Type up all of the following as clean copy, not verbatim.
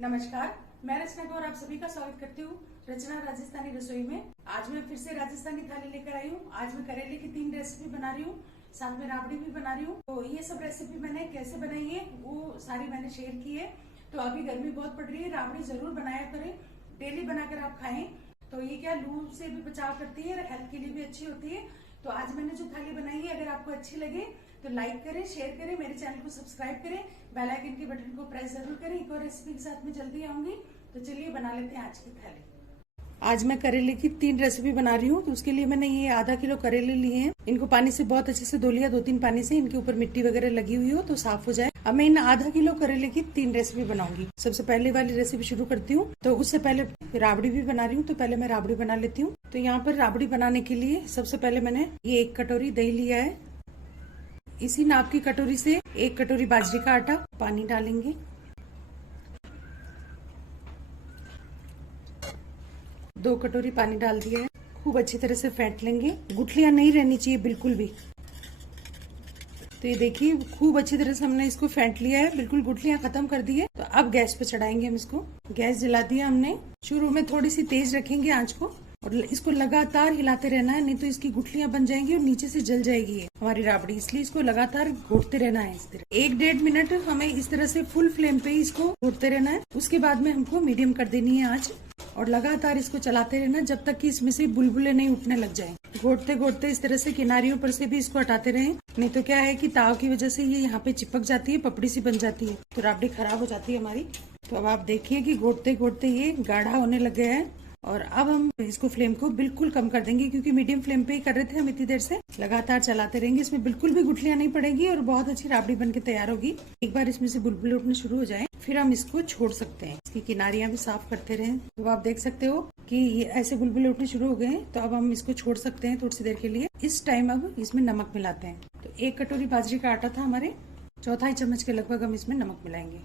नमस्कार, मैं रचना गौर आप सभी का स्वागत करती हूँ रचना राजस्थानी रसोई में। आज मैं फिर से राजस्थानी थाली लेकर आई हूँ। आज मैं करेले की 3 रेसिपी बना रही हूँ, साथ में राबड़ी भी बना रही हूँ। तो ये सब रेसिपी मैंने कैसे बनाई है वो सारी मैंने शेयर की है। तो अभी गर्मी बहुत पड़ रही है, राबड़ी जरूर बनाया करें, डेली बनाकर आप खाएं। तो ये क्या लू से भी बचाव करती है और हेल्थ के लिए भी अच्छी होती है। तो आज मैंने जो थाली बनाई है, अगर आपको अच्छी लगे तो लाइक करें, शेयर करें, मेरे चैनल को सब्सक्राइब करें, बेल आइकन के बटन को प्रेस जरूर करें। एक और रेसिपी के साथ में जल्दी आऊंगी। तो चलिए बना लेते हैं आज की थाली। आज मैं करेले की 3 रेसिपी बना रही हूँ। तो उसके लिए मैंने ये आधा किलो करेले लिए हैं। इनको पानी से बहुत अच्छे से धो लिया, 2-3 पानी से। इनके ऊपर मिट्टी वगैरह लगी हुई हो तो साफ हो जाए। अब मैं इन आधा किलो करेले की 3 रेसिपी बनाऊंगी। सबसे पहले वाली रेसिपी शुरू करती हूँ। तो उससे पहले राबड़ी भी बना रही हूँ, तो पहले मैं राबड़ी बना लेती हूँ। तो यहाँ पर राबड़ी बनाने के लिए सबसे पहले मैंने ये 1 कटोरी दही लिया है। इसी नाप की कटोरी से 1 कटोरी बाजरे का आटा, पानी डालेंगे। दो कटोरी पानी डाल दिया है। खूब अच्छी तरह से फेंट लेंगे। गुठलियां नहीं रहनी चाहिए बिल्कुल भी। तो ये देखिए खूब अच्छी तरह से हमने इसको फेंट लिया है, बिल्कुल गुठलियां खत्म कर दी है। तो अब गैस पे चढ़ाएंगे हम इसको। गैस जला दिया हमने। शुरू में थोड़ी सी तेज रखेंगे आंच को और इसको लगातार हिलाते रहना है, नहीं तो इसकी गुठलियां बन जाएंगी और नीचे से जल जाएगी है हमारी राबड़ी। इसलिए इसको लगातार घोटते रहना है। इस तरह 1-1.5 मिनट हमें इस तरह से फुल फ्लेम पे इसको घोटते रहना है। उसके बाद में हमको मीडियम कर देनी है आंच और लगातार इसको चलाते रहना जब तक कि इसमें से बुलबुले नहीं उठने लग जाएं। घोटते घोटते इस तरह से किनारियों पर से भी इसको हटाते रहें, नहीं तो क्या है कि ताव की वजह से ये यहाँ पे चिपक जाती है, पपड़ी सी बन जाती है, तो राबड़ी खराब हो जाती है हमारी। तो अब आप देखिए कि घोटते घोटते ये गाढ़ा होने लग गया है। और अब हम इसको फ्लेम को बिल्कुल कम कर देंगे, क्योंकि मीडियम फ्लेम पे ही कर रहे थे हम इतनी देर से। लगातार चलाते रहेंगे, इसमें बिल्कुल भी गुठलियां नहीं पड़ेगी और बहुत अच्छी राबड़ी बन के तैयार होगी। एक बार इसमें से बुलबुले उठने शुरू हो जाए फिर हम इसको छोड़ सकते हैं। इसकी किनारियां भी साफ करते रहें। तो आप देख सकते हो कि ये ऐसे बुलबुले उठने शुरू हो गए हैं। तो अब हम इसको छोड़ सकते हैं थोड़ी सी देर के लिए। इस टाइम अब इसमें नमक मिलाते हैं। तो 1 कटोरी बाजरे का आटा था हमारे, 1/4 चम्मच के लगभग हम इसमें नमक मिलाएंगे।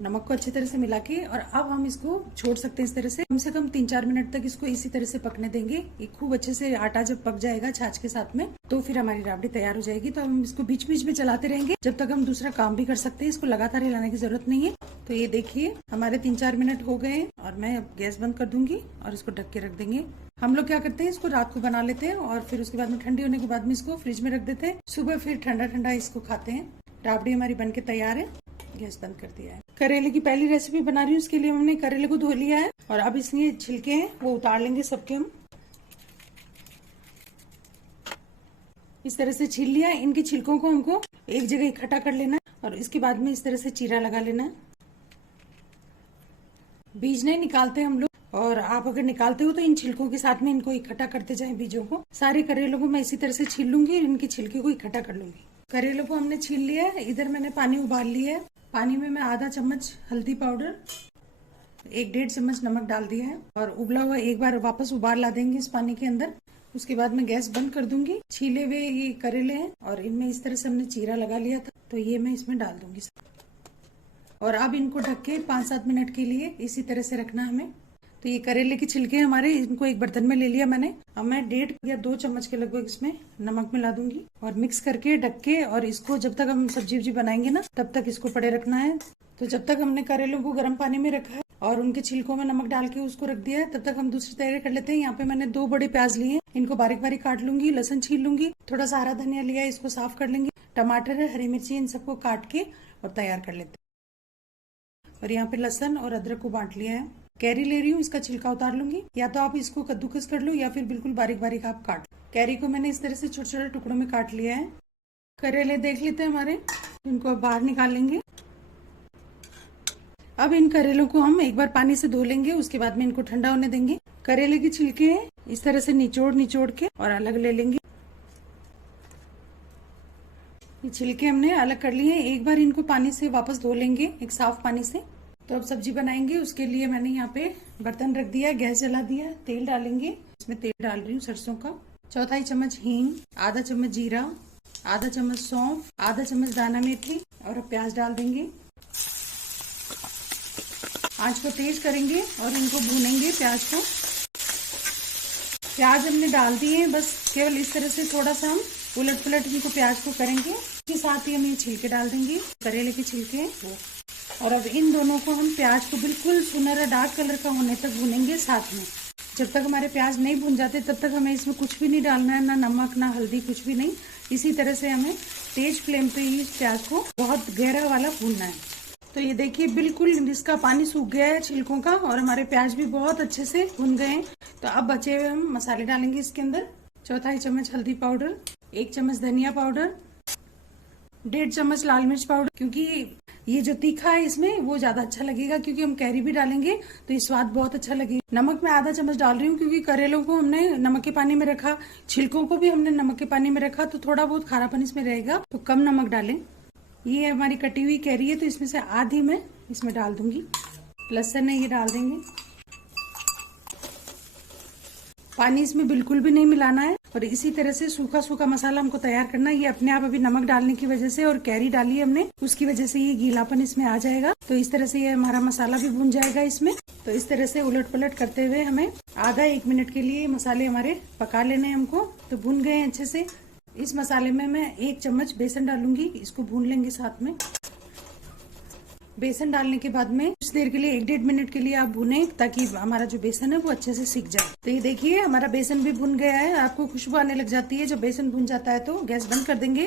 नमक को अच्छी तरह से मिला के और अब हम इसको छोड़ सकते हैं इस तरह से। कम 3-4 मिनट तक इसको इसी तरह से पकने देंगे। ये खूब अच्छे से आटा जब पक जाएगा छाछ के साथ में, तो फिर हमारी राबड़ी तैयार हो जाएगी। तो हम इसको बीच बीच में चलाते रहेंगे जब तक हम दूसरा काम भी कर सकते हैं। इसको लगातार हिलाने की जरूरत नहीं है। तो ये देखिए हमारे 3-4 मिनट हो गए और मैं अब गैस बंद कर दूंगी और इसको ढक के रख देंगे। हम लोग क्या करते हैं, इसको रात को बना लेते हैं और फिर उसके बाद में ठंडी होने के बाद में इसको फ्रिज में रख देते हैं। सुबह फिर ठंडा ठंडा इसको खाते हैं। राबड़ी हमारी बन के तैयार है। गैस बंद कर दिया है। करेले की पहली रेसिपी बना रही हूँ। उसके लिए हमने करेले को धो लिया है और अब इसके छिलके हैं वो उतार लेंगे सबके हम। इस तरह से छील लिया। इनके छिलकों को हमको एक जगह इकट्ठा कर लेना है और इसके बाद में इस तरह से चीरा लगा लेना है। बीज नहीं निकालते हम लोग, और आप अगर निकालते हो तो इन छिलकों के साथ में इनको इकट्ठा करते जाएं बीजों को। सारे करेलों को मैं इसी तरह से छील लूंगी और इनके छिलके को इकट्ठा कर लूंगी। करेलों को हमने छील लिया है। इधर मैंने पानी उबाल लिया है। पानी में मैं आधा चम्मच हल्दी पाउडर, 1-1.5 चम्मच नमक डाल दिया है और उबला हुआ एक बार वापस उबाल ला देंगे इस पानी के अंदर। उसके बाद मैं गैस बंद कर दूंगी। छीले हुए ये करेले हैं और इनमें इस तरह से हमने चीरा लगा लिया था, तो ये मैं इसमें डाल दूंगी और अब इनको ढक के 5-7 मिनट के लिए इसी तरह से रखना हमें। तो ये करेले के छिलके हमारे, इनको एक बर्तन में ले लिया मैंने। अब मैं 1.5 या 2 चम्मच के लगभग इसमें नमक मिला दूंगी और मिक्स करके ढक के, और इसको जब तक हम सब्जी बनाएंगे ना तब तक इसको पड़े रखना है। तो जब तक हमने करेलों को गर्म पानी में रखा है और उनके छिलकों में नमक डाल के उसको रख दिया है, तब तक हम दूसरी तैयारी कर लेते हैं। यहाँ पे मैंने 2 बड़े प्याज लिए हैं, इनको बारीक बारीक काट लूंगी। लहसुन छील लूंगी। थोड़ा सा हरा धनिया लिया है, इसको साफ कर लेंगे। टमाटर है, हरी मिर्ची, इन सबको काट के और तैयार कर लेते हैं। और यहाँ पे लहसुन और अदरक को बांट लिया है। कैरी ले रही हूँ, इसका छिलका उतार लूंगी। या तो आप इसको कद्दूकस कर लो या फिर बिल्कुल बारीक बारीक आप काट। कैरी को मैंने इस तरह से छोटे छोटे टुकड़ों में काट लिया है। करेले देख लेते हैं हमारे, इनको अब बाहर निकाल लेंगे। अब इन करेलों को हम एक बार पानी से धो लेंगे, उसके बाद में इनको ठंडा होने देंगे। करेले के छिलके हैं इस तरह से निचोड़ के और अलग ले लेंगे। ये छिलके हमने अलग कर लिए। एक बार इनको पानी से वापस धो लेंगे, एक साफ पानी से। तो अब सब्जी बनाएंगे। उसके लिए मैंने यहाँ पे बर्तन रख दिया, गैस जला दिया, तेल डालेंगे। इसमें तेल डाल रही हूँ सरसों का। 1/4 चम्मच हींग, आधा चम्मच जीरा, आधा चम्मच सौंफ, आधा चम्मच दाना मेथी और अब प्याज डाल देंगे। आंच को तेज करेंगे और इनको भूनेंगे प्याज को। प्याज हमने डाल दिए हैं, बस केवल इस तरह से थोड़ा सा हम उलट पुलट इनको प्याज को करेंगे। इसके साथ ही हम ये छिलके डाल देंगे, करेले के छिलके वो। और अब इन दोनों को हम प्याज को बिल्कुल सुनहरा डार्क कलर का होने तक भूनेंगे साथ में। जब तक हमारे प्याज नहीं भून जाते तब तक हमें इसमें कुछ भी नहीं डालना है, ना नमक ना हल्दी, कुछ भी नहीं। इसी तरह से हमें तेज फ्लेम पे ही प्याज को बहुत गहरा वाला भूनना है। तो ये देखिए बिल्कुल इसका पानी सूख गया है छिलकों का, और हमारे प्याज भी बहुत अच्छे से भुन गए हैं। तो अब बचे हुए हम मसाले डालेंगे इसके अंदर। 1/4 चम्मच हल्दी पाउडर, 1 चम्मच धनिया पाउडर, 1.5 चम्मच लाल मिर्च पाउडर, क्योंकि ये जो तीखा है इसमें वो ज्यादा अच्छा लगेगा, क्योंकि हम कैरी भी डालेंगे तो ये स्वाद बहुत अच्छा लगेगा। नमक मैं आधा चम्मच डाल रही हूँ, क्योंकि करेलों को हमने नमक के पानी में रखा, छिलकों को भी हमने नमक के पानी में रखा, तो थोड़ा बहुत खारापन इसमें रहेगा, तो कम नमक डालें। ये हमारी कटी हुई कैरी है, तो इसमें से आधी मैं इसमें डाल दूंगी। लहसुन है ये डाल देंगे। पानी इसमें बिल्कुल भी नहीं मिलाना है, और इसी तरह से सूखा सूखा मसाला हमको तैयार करना है। ये अपने आप अभी नमक डालने की वजह से और कैरी डाली है हमने, उसकी वजह से ये गीलापन इसमें आ जाएगा। तो इस तरह से ये हमारा मसाला भी भुन जाएगा इसमें। तो इस तरह से उलट पलट करते हुए हमें आधा 1 मिनट के लिए मसाले हमारे पका लेने हमको। तो भुन गए अच्छे से। इस मसाले में मैं 1 चम्मच बेसन डालूंगी, इसको भून लेंगे साथ में। बेसन डालने के बाद में कुछ देर के लिए 1-1.5 मिनट के लिए आप भुने, ताकि हमारा जो बेसन है वो अच्छे से सीख जाए। तो ये देखिए हमारा बेसन भी भुन गया है। आपको खुशबू आने लग जाती है जब बेसन भुन जाता है। तो गैस बंद कर देंगे।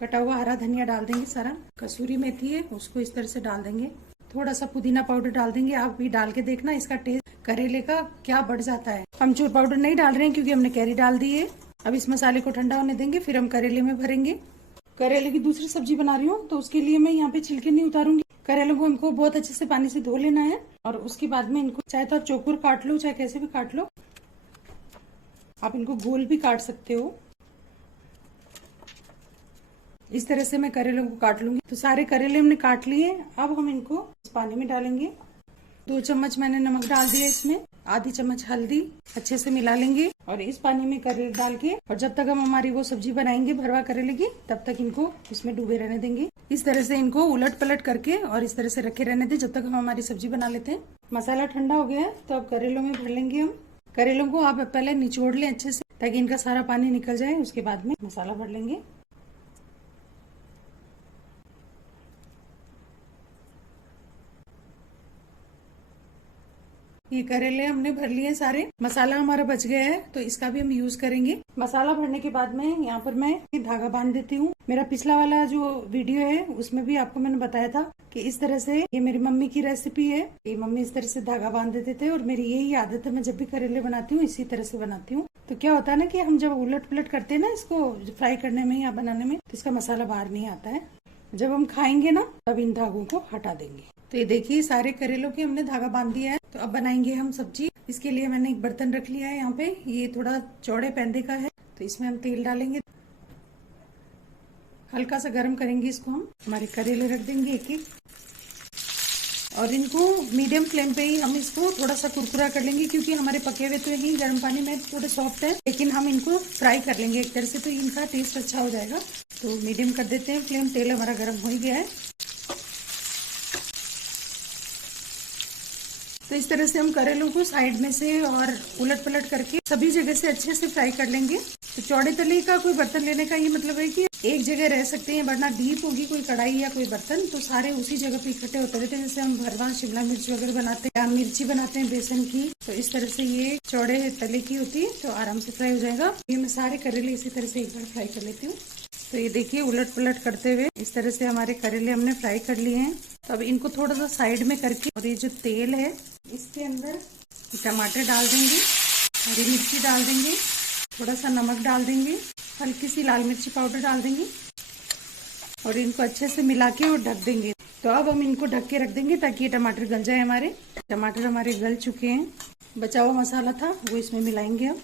कटा हुआ हरा धनिया डाल देंगे सारा। कसूरी मेथी है उसको इस तरह से डाल देंगे। थोड़ा सा पुदीना पाउडर डाल देंगे। आप भी डाल के देखना, इसका टेस्ट करेले का क्या बढ़ जाता है। अमचूर पाउडर नहीं डाल रहे हैं क्योंकि हमने कैरी डाल दी है। अब इस मसाले को ठंडा होने देंगे, फिर हम करेले में भरेंगे। करेले की दूसरी सब्जी बना रही हूँ, तो उसके लिए मैं यहाँ पे छिलके नहीं उतारूंगी। करेलों को हमको बहुत अच्छे से पानी से धो लेना है, और उसके बाद में इनको चाहे तो आप चौकोर काट लो, चाहे कैसे भी काट लो। आप इनको गोल भी काट सकते हो। इस तरह से मैं करेलों को काट लूंगी। तो सारे करेले हमने काट लिए। अब हम इनको इस पानी में डालेंगे। 2 चम्मच मैंने नमक डाल दिया इसमें, आधी चम्मच हल्दी, अच्छे से मिला लेंगे। और इस पानी में करेले डाल के, और जब तक हम हमारी वो सब्जी बनाएंगे भरवा करेले की, तब तक इनको इसमें डूबे रहने देंगे। इस तरह से इनको उलट पलट करके और इस तरह से रखे रहने दें जब तक हम हमारी सब्जी बना लेते हैं। मसाला ठंडा हो गया है, तो अब करेलों में भर लेंगे हम। करेलों को आप पहले निचोड़ लें अच्छे से, ताकि इनका सारा पानी निकल जाए। उसके बाद में मसाला भर लेंगे। ये करेले हमने भर लिए सारे। मसाला हमारा बच गया है, तो इसका भी हम यूज करेंगे। मसाला भरने के बाद में यहाँ पर मैं धागा बांध देती हूँ। मेरा पिछला वाला जो वीडियो है उसमें भी आपको मैंने बताया था कि इस तरह से, ये मेरी मम्मी की रेसिपी है। ये मम्मी इस तरह से धागा बांध देते थे, और मेरी यही आदत है, मैं जब भी करेले बनाती हूँ इसी तरह से बनाती हूँ। तो क्या होता है ना कि हम जब उलट पलट करते हैं ना इसको फ्राई करने में या बनाने में, तो इसका मसाला बाहर नहीं आता है। जब हम खाएंगे ना तब इन धागों को हटा देंगे। तो ये देखिए सारे करेलों के हमने धागा बांध दिया है। तो अब बनाएंगे हम सब्जी। इसके लिए मैंने एक बर्तन रख लिया है यहाँ पे। ये थोड़ा चौड़े पैंदे का है, तो इसमें हम तेल डालेंगे। हल्का सा गर्म करेंगे इसको हम। हमारे करेले रख देंगे एक एक, और इनको मीडियम फ्लेम पे ही हम इसको थोड़ा सा कुरकुरा कर लेंगे, क्योंकि हमारे पके हुए तो यही गर्म पानी में थोड़े सॉफ्ट है, लेकिन हम इनको फ्राई कर लेंगे एक तरह से, तो इनका टेस्ट अच्छा हो जाएगा। तो मीडियम कर देते हैं फ्लेम। तेल हमारा गर्म हो ही गया है। तो इस तरह से हम करेलों को साइड में से और उलट पलट करके सभी जगह से अच्छे से फ्राई कर लेंगे। तो चौड़े तले का कोई बर्तन लेने का ये मतलब है कि एक जगह रह सकते हैं, वरना डीप होगी कोई कढ़ाई या कोई बर्तन तो सारे उसी जगह पे इकट्ठे होते रहते हैं। जैसे हम भरवा शिमला मिर्च वगैरह बनाते हैं या मिर्ची बनाते हैं बेसन की, तो इस तरह से ये चौड़े तले की होती है, तो आराम से फ्राई हो जाएगा। ये मैं सारे करेले इसी तरह से एक बार फ्राई कर लेती हूँ। तो ये देखिए उलट पलट करते हुए इस तरह से हमारे करेले हमने फ्राई कर लिए हैं। तो अब इनको थोड़ा सा साइड में करके, और ये जो तेल है इसके अंदर टमाटर डाल देंगे, हरी मिर्ची डाल देंगे, थोड़ा सा नमक डाल देंगे, हल्की सी लाल मिर्ची पाउडर डाल देंगे, और इनको अच्छे से मिला के और ढक देंगे। तो अब हम इनको ढक के रख देंगे ताकि ये टमाटर गल जाए हमारे। टमाटर हमारे गल चुके हैं। बचा हुआ मसाला था वो इसमें मिलाएंगे हम।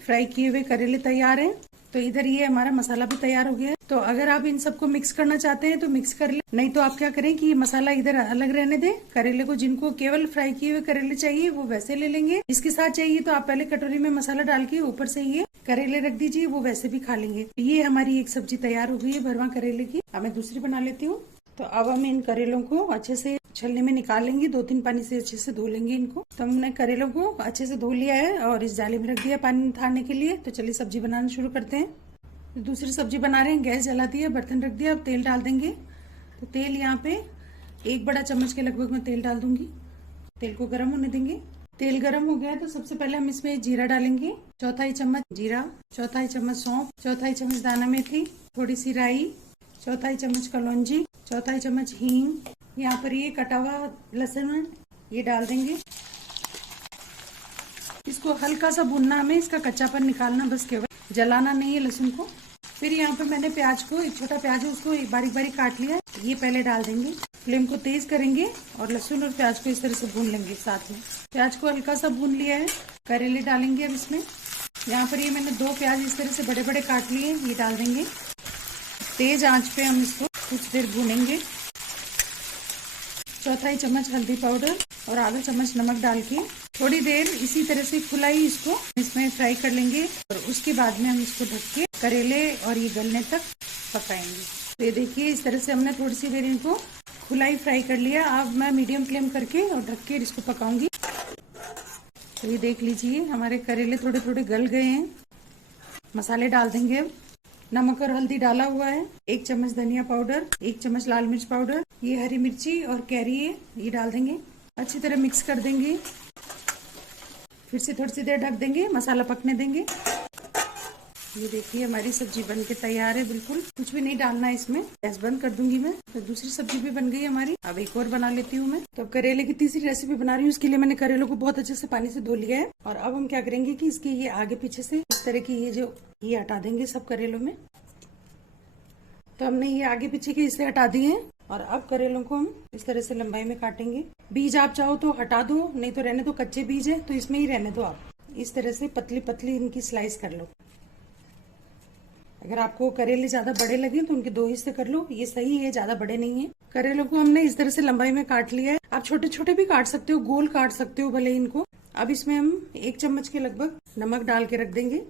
फ्राई किए हुए करेले तैयार हैं। तो इधर ये हमारा मसाला भी तैयार हो गया है। तो अगर आप इन सबको मिक्स करना चाहते हैं तो मिक्स कर ले, नहीं तो आप क्या करें कि ये मसाला इधर अलग रहने दें। करेले को जिनको केवल फ्राई किए हुए करेले चाहिए वो वैसे ले लेंगे। इसके साथ चाहिए तो आप पहले कटोरी में मसाला डाल के ऊपर से ये करेले रख दीजिए, वो वैसे भी खा लेंगे। ये हमारी एक सब्जी तैयार हो गई है भरवा करेले की। अब मैं दूसरी बना लेती हूँ। तो अब हम इन करेलों को अच्छे से छलनी में निकाल लेंगे, 2-3 पानी से अच्छे से धो लेंगे इनको। तो हमने करेलों को अच्छे से धो लिया है और इस जाली में रख दिया पानी निथारने के लिए। तो चलिए सब्जी बनाना शुरू करते हैं। दूसरी सब्जी बना रहे हैं। गैस जला दिया, बर्तन रख दिया, अब तेल डाल देंगे। तो तेल यहाँ पे 1 बड़ा चम्मच के लगभग मैं तेल डाल दूंगी। तेल को गर्म होने देंगे। तेल गर्म हो गया है तो सबसे पहले हम इसमें जीरा डालेंगे, 1/4 चम्मच जीरा, 1/4 चम्मच सौंफ, 1/4 चम्मच दाना मेथी, थोड़ी सी राई, 1/4 चम्मच कलौंजी, 1/4 चम्मच हींग। यहाँ पर ये कटा हुआ लहसुन ये डाल देंगे। इसको हल्का सा भुनना, हमें इसका कच्चापन निकालना बस, केवल जलाना नहीं है लहसुन को। फिर यहाँ पे मैंने प्याज को, एक छोटा प्याज है उसको बारीक बारीक काट लिया, ये पहले डाल देंगे। फ्लेम को तेज करेंगे और लहसुन और प्याज को इस तरह से भून लेंगे साथ में। प्याज को हल्का सा भून लिया है, करेले डालेंगे अब इसमें। यहाँ पर ये मैंने 2 प्याज इस तरह से बड़े बड़े काट लिए, ये डाल देंगे। तेज आंच पे हम इसको कुछ देर भूनेंगे। 1/4 चम्मच हल्दी पाउडर और आधा चम्मच नमक डाल के थोड़ी देर इसी तरह से खुलाई इसको इसमें फ्राई कर लेंगे और उसके बाद में हम इसको ढक के करेले और ये गलने तक पकाएंगे। तो ये देखिए इस तरह से हमने थोड़ी सी देर इनको खुलाई फ्राई कर लिया। अब मैं मीडियम फ्लेम करके और ढक के इसको पकाऊंगी। तो ये देख लीजिए हमारे करेले थोड़े थोड़े गल गए हैं। मसाले डाल देंगे अब। नमक और हल्दी डाला हुआ है, 1 चम्मच धनिया पाउडर, 1 चम्मच लाल मिर्च पाउडर, ये हरी मिर्ची और कैरी है ये डाल देंगे। अच्छी तरह मिक्स कर देंगे। फिर से थोड़ी सी देर ढक देंगे, मसाला पकने देंगे। ये देखिए हमारी सब्जी बन के तैयार है, बिल्कुल कुछ भी नहीं डालना है इसमें। गैस बंद कर दूंगी मैं। तो दूसरी सब्जी भी बन गई हमारी। अब एक और बना लेती हूँ मैं। तो करेले की तीसरी रेसिपी बना रही हूँ। उसके लिए मैंने करेलों को बहुत अच्छे से पानी से धो लिया है और अब हम क्या करेंगे कि इसके ये आगे पीछे से इस तरह की ये हटा देंगे सब करेलों में। तो हमने ये आगे पीछे के इसे हटा दिए हैं और अब करेलों को हम इस तरह से लंबाई में काटेंगे। बीज आप चाहो तो हटा दो, नहीं तो रहने दो, कच्चे बीज है तो इसमें ही रहने दो। आप इस तरह से पतली पतली इनकी स्लाइस कर लो। अगर आपको करेले ज्यादा बड़े लगे तो उनके 2 हिस्से कर लो, ये सही है, ज्यादा बड़े नहीं है। करेलों को हमने इस तरह से लंबाई में काट लिया है। आप छोटे छोटे भी काट सकते हो, गोल काट सकते हो भले इनको। अब इसमें हम 1 चम्मच के लगभग नमक डाल के रख देंगे।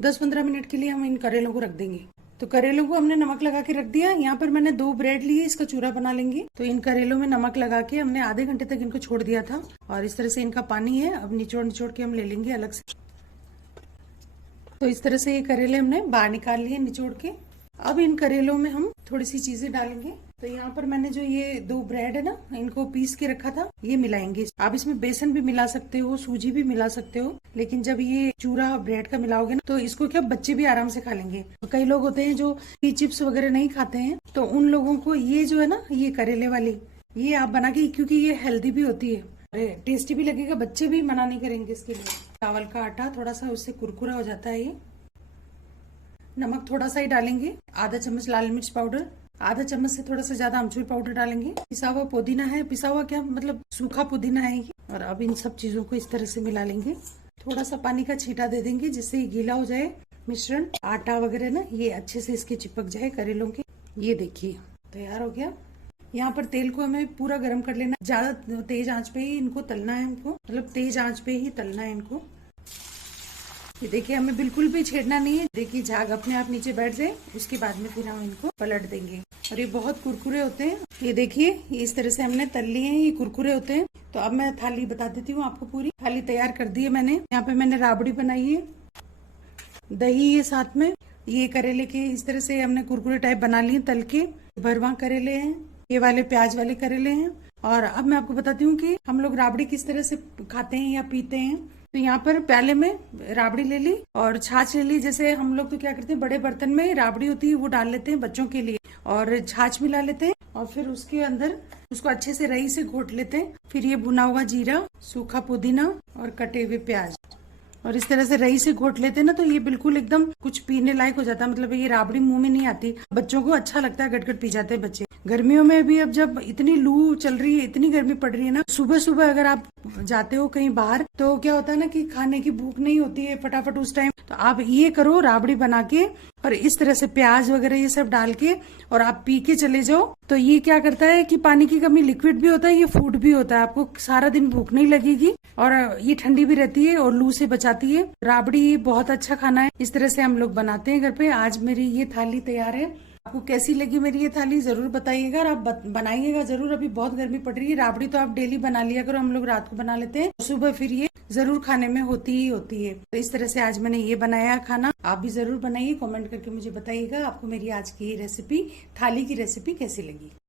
10-15 मिनट के लिए हम इन करेलों को रख देंगे। तो करेलों को हमने नमक लगा के रख दिया। यहाँ पर मैंने 2 ब्रेड लिए, इसका चूरा बना लेंगे। तो इन करेलों में नमक लगा के हमने आधे घंटे तक इनको छोड़ दिया था और इस तरह से इनका पानी है अब निचोड़ निचोड़ के हम ले लेंगे अलग से। तो इस तरह से ये करेले हमने बाहर निकाल लिए निचोड़ के। अब इन करेलों में हम थोड़ी सी चीजें डालेंगे। तो यहाँ पर मैंने जो ये 2 ब्रेड है ना, इनको पीस के रखा था, ये मिलाएंगे। आप इसमें बेसन भी मिला सकते हो, सूजी भी मिला सकते हो, लेकिन जब ये चूरा ब्रेड का मिलाओगे ना तो इसको क्या बच्चे भी आराम से खा लेंगे। कई लोग होते हैं जो चिप्स वगैरह नहीं खाते हैं, तो उन लोगों को ये जो है ना, ये करेले वाली ये आप बना के, क्योंकि ये हेल्दी भी होती है, टेस्टी भी लगेगा, बच्चे भी मना नहीं करेंगे इसके लिए। चावल का आटा थोड़ा सा उससे कुरकुरा हो जाता है। ये नमक थोड़ा सा ही डालेंगे, आधा चम्मच लाल मिर्च पाउडर, आधा चम्मच से थोड़ा सा ज्यादा अमचूर पाउडर डालेंगे। पिसा हुआ पुदीना है, पिसा हुआ क्या मतलब सूखा पुदीना है ये। और अब इन सब चीजों को इस तरह से मिला लेंगे। थोड़ा सा पानी का छींटा दे देंगे जिससे ये गीला हो जाए मिश्रण, आटा वगैरह ना ये अच्छे से इसके चिपक जाए करेलों के। ये देखिए तैयार हो गया। यहाँ पर तेल को हमें पूरा गर्म कर लेना, ज्यादा तेज आंच पे ही इनको तलना है, हमको मतलब तेज आंच पे ही तलना है इनको। ये देखिए हमें बिल्कुल भी छेड़ना नहीं है। देखिए झाग अपने आप नीचे बैठ जाए, उसके बाद में फिर हम इनको पलट देंगे। और ये बहुत कुरकुरे होते हैं। ये देखिए इस तरह से हमने तल लिए हैं, ये कुरकुरे होते हैं। तो अब मैं थाली बता देती हूँ आपको। पूरी थाली तैयार कर दी है मैंने। यहाँ पे मैंने राबड़ी बनाई है, दही है साथ में, ये करेले के इस तरह से हमने कुरकुरे टाइप बना लिए तल के। भरवा करेले हैं, ये वाले प्याज वाले करेले हैं। और अब मैं आपको बताती हूँ कि हम लोग राबड़ी किस तरह से खाते हैं या पीते हैं। तो यहाँ पर प्याले में राबड़ी ले ली और छाछ ले ली। जैसे हम लोग तो क्या करते हैं, बड़े बर्तन में राबड़ी होती है वो डाल लेते हैं बच्चों के लिए, और छाछ मिला लेते हैं और फिर उसके अंदर उसको अच्छे से रई से घोट लेते हैं। फिर ये भुना हुआ जीरा, सूखा पुदीना और कटे हुए प्याज, और इस तरह से रई से घोट लेते हैं ना, तो ये बिल्कुल एकदम कुछ पीने लायक हो जाता है। मतलब ये राबड़ी मुंह में नहीं आती, बच्चों को अच्छा लगता है, गटगट पी जाते हैं बच्चे। गर्मियों में भी अब जब इतनी लू चल रही है, इतनी गर्मी पड़ रही है ना, सुबह सुबह अगर आप जाते हो कहीं बाहर तो क्या होता है ना कि खाने की भूख नहीं होती है फटाफट उस टाइम। तो आप ये करो, राबड़ी बना के और इस तरह से प्याज वगैरह ये सब डाल के और आप पी के चले जाओ। तो ये क्या करता है कि पानी की कमी, लिक्विड भी होता है, ये फूड भी होता है। आपको सारा दिन भूख नहीं लगेगी और ये ठंडी भी रहती है और लू से बचाती है। राबड़ी बहुत अच्छा खाना है, इस तरह से हम लोग बनाते हैं घर पे। आज मेरी ये थाली तैयार है। आपको कैसी लगी मेरी ये थाली जरूर बताइएगा और आप बनाइएगा जरूर। अभी बहुत गर्मी पड़ रही है। राबड़ी तो आप डेली बना लिया करो, हम लोग रात को बना लेते हैं, सुबह फिर ये जरूर खाने में होती ही होती है। तो इस तरह से आज मैंने ये बनाया खाना। आप भी जरूर बनाइए, कमेंट करके मुझे बताइएगा आपको मेरी आज की रेसिपी, थाली की रेसिपी कैसी लगी।